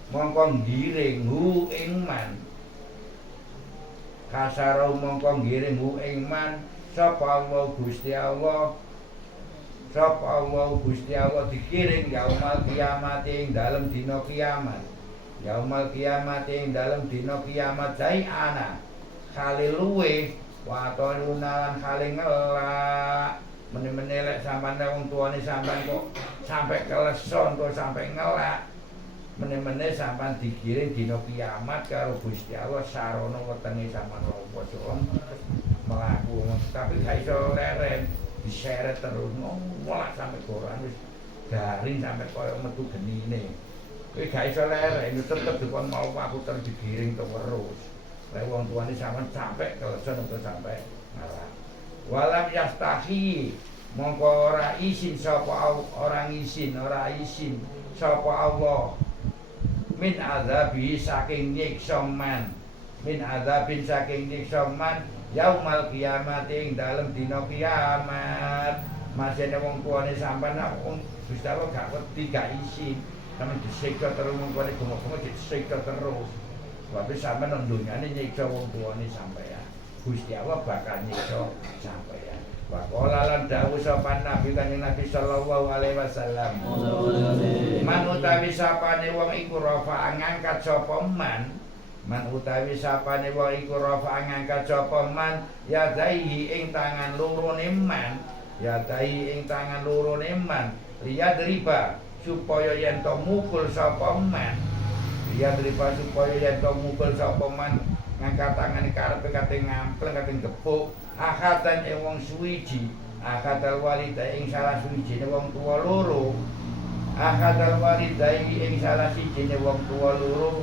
mongko ngiring hu ing man kasarohu mongko ngiring hu ing man sapa Allah Gusti Allah dikiring yaumal kiamat ing dalem dina kiamat yaumal kiamat ing dalem dina kiamat jai ana kali luwe waton unalan kali ngelak meneh-meneh lek sampean wong tuane sampean kok sampai keleson kok sampai ngelak meneh-meneh sampean digiring dina kiamat karo Gusti Allah sarana wetenge sampean apa soom mlaku tapi gak iso leren diseret terus ngolak sampai koran wis garing sampai koyo metu genine kowe gak iso leren tetep dikon mau aku terus digiring terus lek wong tuane sampean sampai keleson kok sampai ngelak walam yastahi mongko ora izin sapa orang izin sapa Allah min azabi saking nyiksa man min azabin saking nyiksa man yaumal kiamat ing dalem dina kiamat masene wong tuane sampean wong Gusti Allah gak wedi gak izin sampean disiksa terus wong tuane gomo-gomo disiksa terus wae sampean nang donyane nyiksa wong tuane sampean Gusti Allah bakal nyiksa sampeyan. Wa qala lan dawuh sapa Nabi Kanjeng Nabi sallallahu alaihi wasallam. Man utawi sapane wong iku rafa ngangkat sapa man. Man utawi sapane wong iku rafa ngangkat sapa man ya daihi ing tangan lorone man. Ya daihi ing tangan lorone man. Liya driba supaya yen to mukul sapa man. Liya driba supaya yen to mukul sapa man. Ngangkat tangan karepe kate ngampleng kate gepuk akatan ing wong suwiji akatal walidai ing salah suwijine wong tuwa loro akatal walidai ing salah sijine wong tuwa loro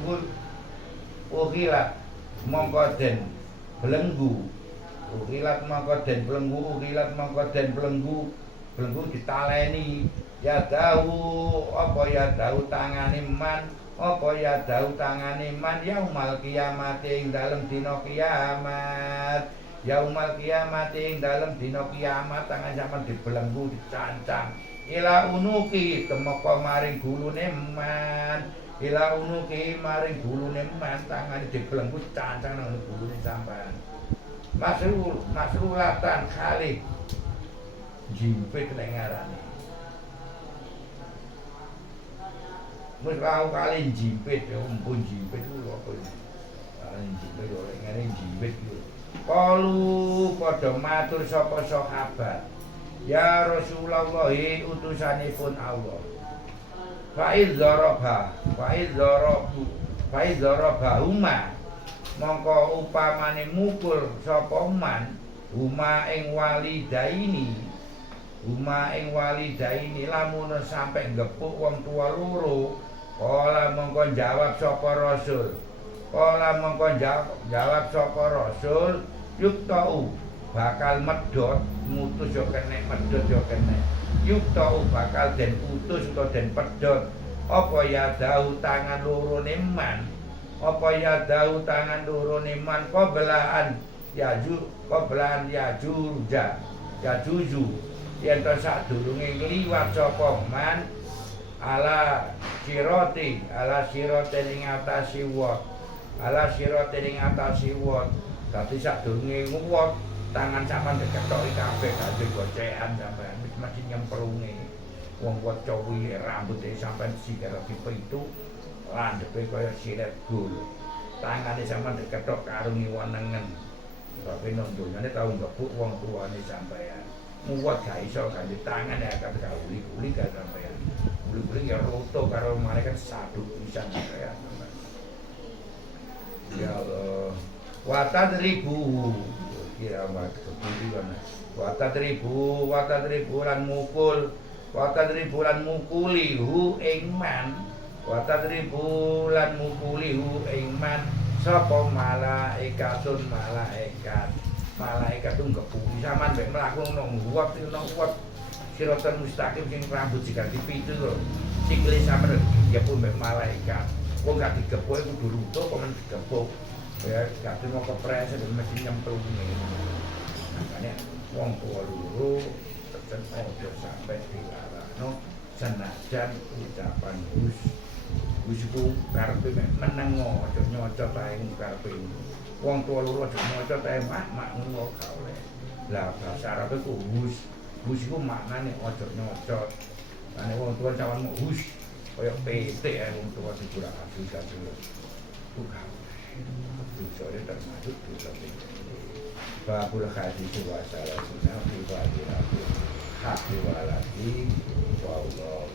ukilat mongko den belenggu ukilat mongko den belenggu ditaleni ya dawu apa ya dawu tangane man apa ya dawu tangane man yaumal kiamat ing dalem dina kiamat yaumal kiamat ing dalem dina kiamat tangan sampean dibelenggu dicancang ila unuki temeka maring gulune man ila unuki maring gulune man tangane dibelenggu cancang nang gulune sampean masrulatan khalik jimpit nek ngarani. Wis ra kali jimpit ya mumpun jimpit ku apa iki. Kali jimpit oleh ngene jimpit ku. Kalu padha matur sapa sahabat. Ya Rasulullah utusanipun Allah. Fa'idzaraba huma mongko upamane mukul sapa man huma ing walidaini lamun sampe ngepuk wong tua loro kala mongko jawab sapa rasul yuktau bakal medhot mutus yo kene medhot yo kene yuktau bakal den putus utawa den pedhot apa ya dahu tangan lorone man kobelaan yajuju yen to sadurunge ngliwat sapa man ala sirati ing atasi wot dadi sadurunge nguwot tangan sampean diketoki kabeh dadi gocekan sampean mesti nyemplunge wong kuat cowi rambute sampean sikil dipitu landhepe kaya silet gul tangane sampean diketok karo ngiwonengen tapi nang donyane tau ngebuk wong tuane sampean muwat gak iso ganti tangan ya kan uli-uli gak sampean uli-uli ya roto karo malaikat saduk pisan sampean ya Allah watadribu kira mak kepulian watadribu lan mukuli hu ing man sapa malaikat ngepuni sampean mek mlaku nang uwat siratan mustaqim sing rambut diganti pitu lho sikile sampean ya pun mek malaikat wong gak digepuk kudu ruto kok men digepuk ya gak mau kepreset mesti nyemplunge makanya wong tua loro tetep aja sampai dilarang senajan ucapan Gus ku karepe meneng aja nyocot ae karepe wong tua loro aja nyocot ae mak ngono gak oleh lah bahasa Arab ku Gus iku maknane aja nyocot ane wong tua cawan Gus kaya PT ae wong tua dikurak asli kabeh ku gak oleh termasuk dosa babul hadis wa salam nabi wa hati waladi wa Allah